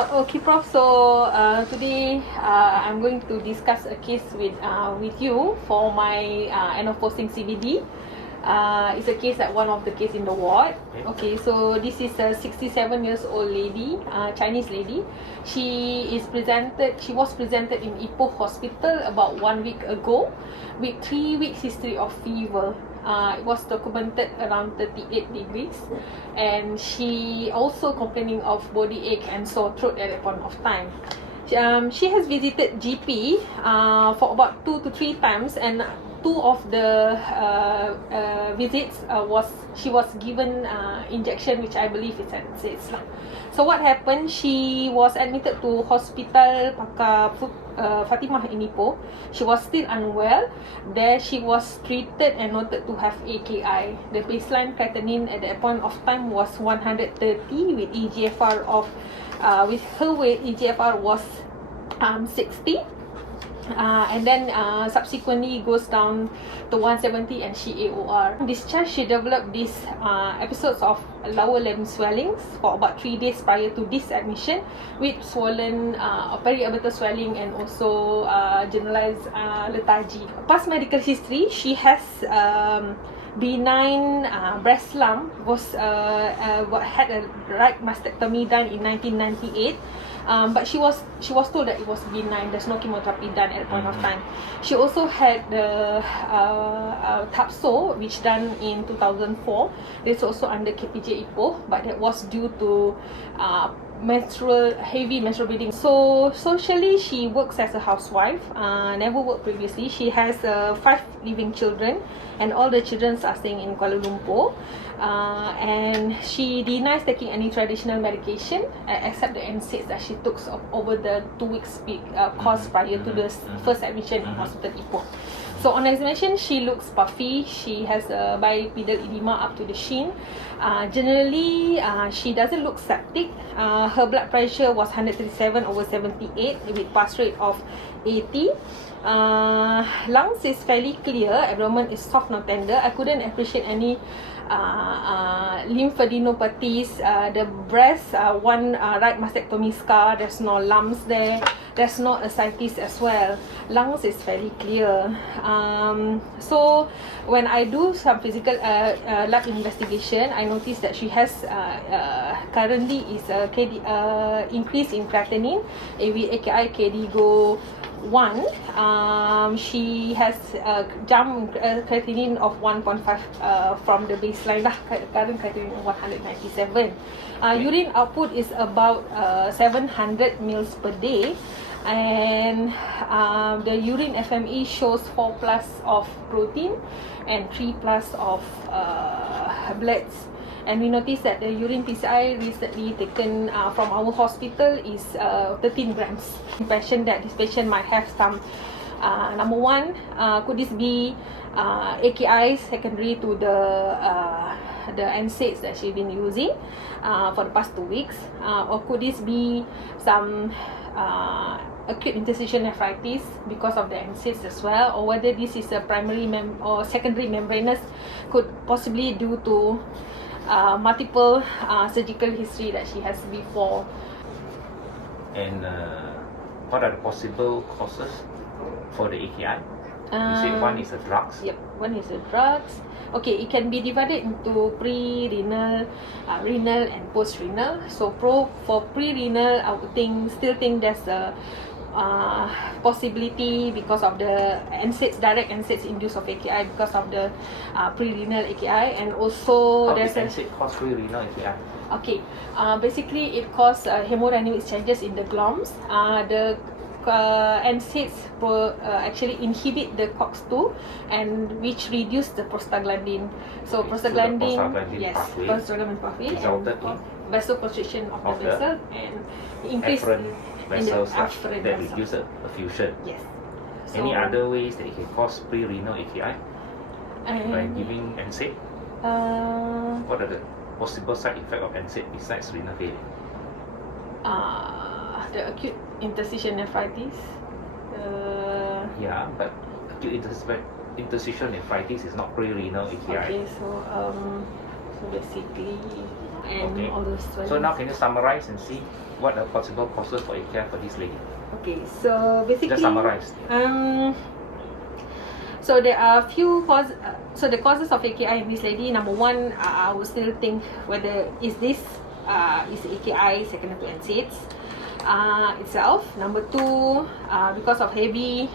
Okay, Prof. So today I'm going to discuss a case with you for my end of posting CBD. It's a case that one of the case in the ward. Okay, so this is a 67 years old lady, Chinese lady. She was presented in Ipoh Hospital about 1 week ago with 3 weeks history of fever. It was documented around 38 degrees, and she also complaining of body ache and sore throat at that point of time. She has visited GP for about 2 to 3 times, and two of the visits she was given injection, which I believe is NSAIDs lah. So what happened? She was admitted to hospital Fatimah in Ipoh. She was still unwell. There she was treated and noted to have AKI. The baseline creatinine at that point of time was 130 with EGFR of with her weight EGFR was 60. And then subsequently goes down to 170 and she AOR. Discharged, she developed these episodes of lower limb swellings for about 3 days prior to this admission, with swollen periorbital swelling and also generalized lethargy. Past medical history, she has benign breast lump, had a right mastectomy done in 1998. But she was told that it was benign. There's no chemotherapy done at the point of time. She also had the TAPSO, which done in 2004. It's also under KPJ Ipoh, but that was due to heavy menstrual bleeding. So socially, she works as a housewife. Never worked previously. She has 5 living children, and all the children are staying in Kuala Lumpur. And she denies taking any traditional medication except the NSAIDs that she took over the 2 weeks course prior to the first admission in hospital Ipoh. So on examination, she looks puffy. She has a bipedal edema up to the shin. Generally, she doesn't look septic. Her blood pressure was 137/78 with pulse rate of 80. Lungs is fairly clear. Abdomen is soft, not tender. I couldn't appreciate any lymphadenopathies. The breast, one right mastectomy scar. There's no lumps there. There's no ascites as well. Lungs is fairly clear. So when I do some physical lab investigation, I noticed that she has currently is a increase in creatinine with AKI KD-GO 1. She has jump creatinine of 1.5 from the baseline lah. Current creatinine 197. Urine output is about 700 mils per day, and the urine FME shows 4+ of protein and 3+ of bloods. And we noticed that the urine PCI recently taken from our hospital is 13 grams. Impression that this patient might have some number one, could this be AKI secondary to the NSAIDs that she's been using for the past 2 weeks, or could this be some acute interstitial nephritis because of the NSAIDs as well, or whether this is a primary or secondary membranous, could possibly due to multiple surgical history that she has before. And what are the possible causes for the AKI? You say one is the drugs. Yep, one is the drugs. Okay, it can be divided into pre-renal, renal, and post-renal. So for pre-renal, I would still think there's a possibility because of the NSAIDs, direct NSAIDs induced of AKI because of the pre-renal AKI, and also there's NSAID cause pre-renal AKI. Okay, basically it causes hemodynamic changes in the gloms. The NSAIDs actually inhibit the COX-2, and which reduce the prostaglandin. So prostaglandin, yes, prostaglandin pathway, resulted in vasoconstriction of the vessel and increase vessels that reduce the effusion. Yes. So, any other ways that it can cause pre-renal AKI by giving NSAID? What are the possible side effects of NSAID besides renal failure? The acute interstitial nephritis. Yeah, but acute interstitial nephritis is not pre-renal AKI. Okay, so So basically, and all those. So now can you summarize and see what are possible causes for AKI for this lady? Okay, so basically, just summarize. So there are a few causes. So the causes of AKI in this lady, number one, I would still think whether is AKI secondary to NSAIDs itself. Number two, because of heavy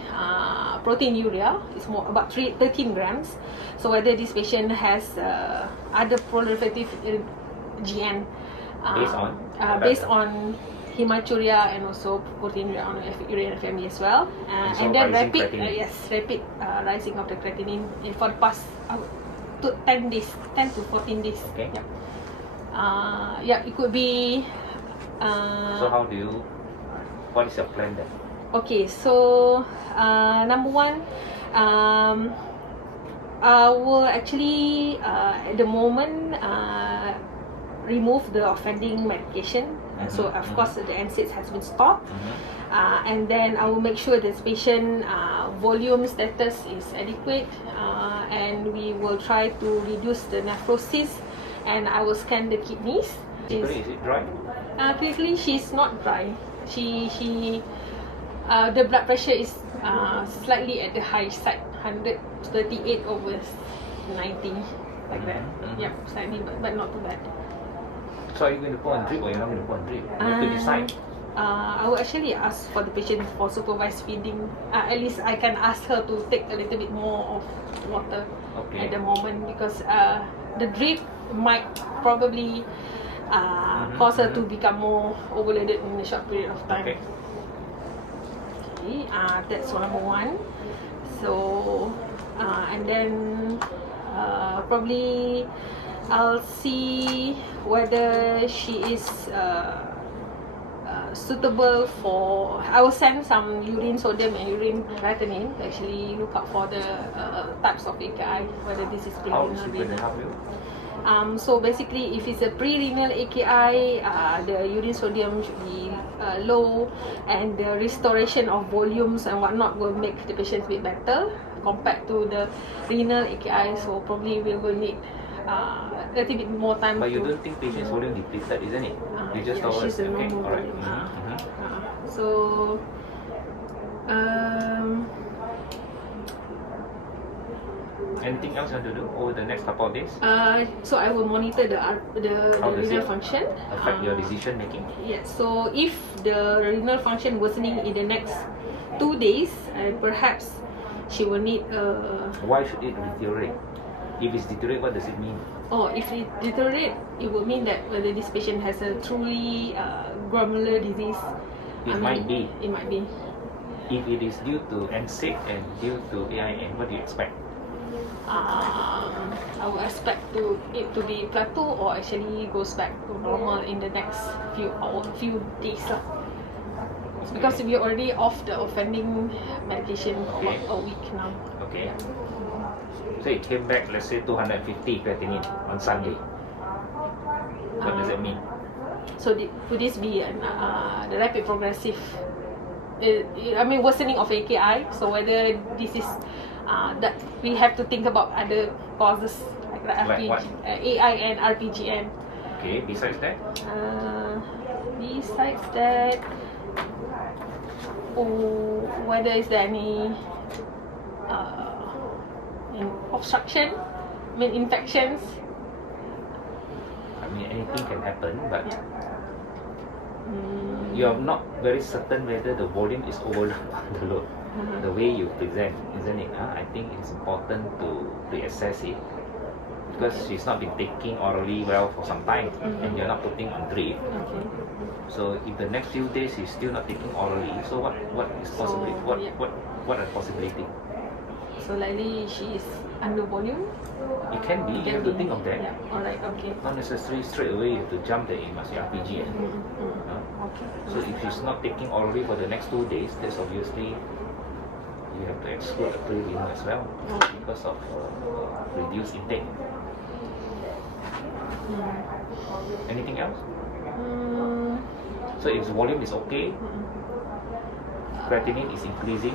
proteinuria, it's more about 13 grams. So whether this patient has other proliferative GN based on hematuria and also proteinuria on urea FME as well, and then rapid rising of the creatinine for the past 10 to 14 days. Okay. It could be. So what is your plan then? Okay, so number one, I will actually at the moment remove the offending medication. So of course the NSAIDs has been stopped, and then I will make sure this patient volume status is adequate, and we will try to reduce the nephrosis, and I will scan the kidneys. Is it dry? Clinically, she's not dry. She the blood pressure is slightly at the high side, 138/90, like that. Yep, slightly, but not too bad. So are you going to put on drip or you're not going to put on drip? You have to decide. I will actually ask for the patient for supervised feeding. At least I can ask her to take a little bit more of water at the moment, because the drip might probably cause her to become more overloaded in a short period of time. Okay, that's number one. So, and then probably I'll see whether she is suitable for. I will send some urine sodium and urine creatinine to actually look out for the types of AKI, whether this is How is pre-renal, she going to renal. help you? So basically, if it's a pre-renal AKI, the urine sodium should be low, and the restoration of volumes and whatnot will make the patient a bit better compared to the renal AKI. So probably we will need a little bit more time. But you don't think patient's volume depleted, isn't it? You just told us. She's a Okay, normal alright. volume. So anything else you want to do over the next couple of days? so I will monitor the renal function. Affect your decision making? Yes. So if the renal function worsening in the next 2 days, perhaps she will need Why should it deteriorate? If it's deteriorate, what does it mean? if it deteriorate, it will mean that whether this patient has a truly glomerular disease. It might be. It might be. If it is due to NSAID and due to AIN, what do you expect? I would expect it to be plateau or actually goes back to normal in the next few days. Because we're already off the offending medication for about a week now. Okay. So it came back, let's say 250 creatinine on Sunday. What does that mean? So could this be the rapid progressive, worsening of AKI? So whether this is that we have to think about other causes like what? AI and RPGN. Okay, besides that? Besides that, whether is there any obstruction, infections? Anything can happen, but you are not very certain whether the volume is overload or underload. The way you present, isn't it? I think it's important to reassess it, because she's not been taking orally well for some time, and you're not putting on drip. So if the next few days she's still not taking orally, so what is possible? What are possibility? So likely she is under volume. It can be. You have to think of that. Yeah. Alright. Okay. Not necessarily straight away you have to jump that it must be RPG. Okay. So if she's not taking orally for the next 2 days, that's obviously you have to exclude the pre-renal as well because of reduced intake. Anything else? So if the volume is okay, creatinine is increasing,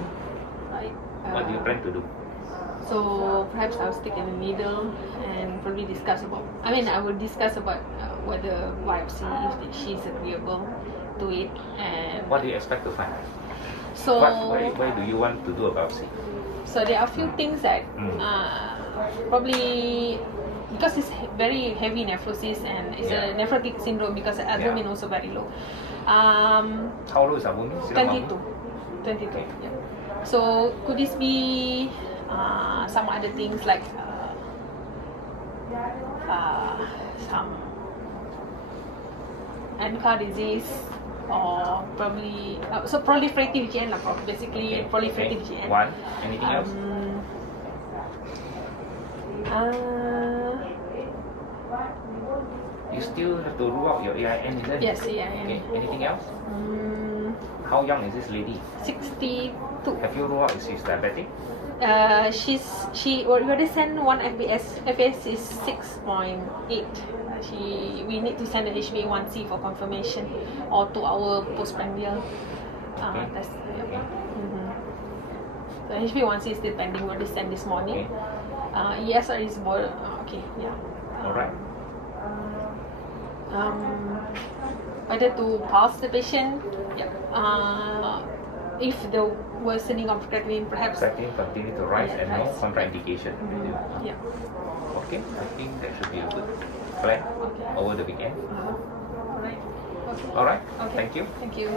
what do you plan to do? So perhaps I'll stick in the needle and probably discuss about. I mean, I will discuss about whether biopsy if she's agreeable to it, and What do you expect to find? so Why do you want to do a biopsy? so there are a few things that probably because it's very heavy nephrosis and it's a nephrotic syndrome because the albumin also very low. How low is albumin? 22. Okay. Yeah. So could this be some other things like some NCAR disease or probably so proliferative GN lah, basically proliferative GN. One. Anything else? You still have to rule out your AIN, isn't it? Yes, AIN. Okay. Anything else? How young is this lady? 62. Have you ruled out if she's diabetic? She already sent one FBS. FBS is 6.8. We need to send the HbA1c for confirmation or 2 hour postprandial test. Okay. So HbA1c is still pending. We already sent this morning. ESR is more okay. Yeah. All right. Whether to pulse the patient, if the worsening of creatinine perhaps. Creatinine continue to rise and no rise. contraindication. Yeah. Okay, I think that should be a good plan over the weekend. Alright. Okay. All right. Okay. Thank you. Thank you.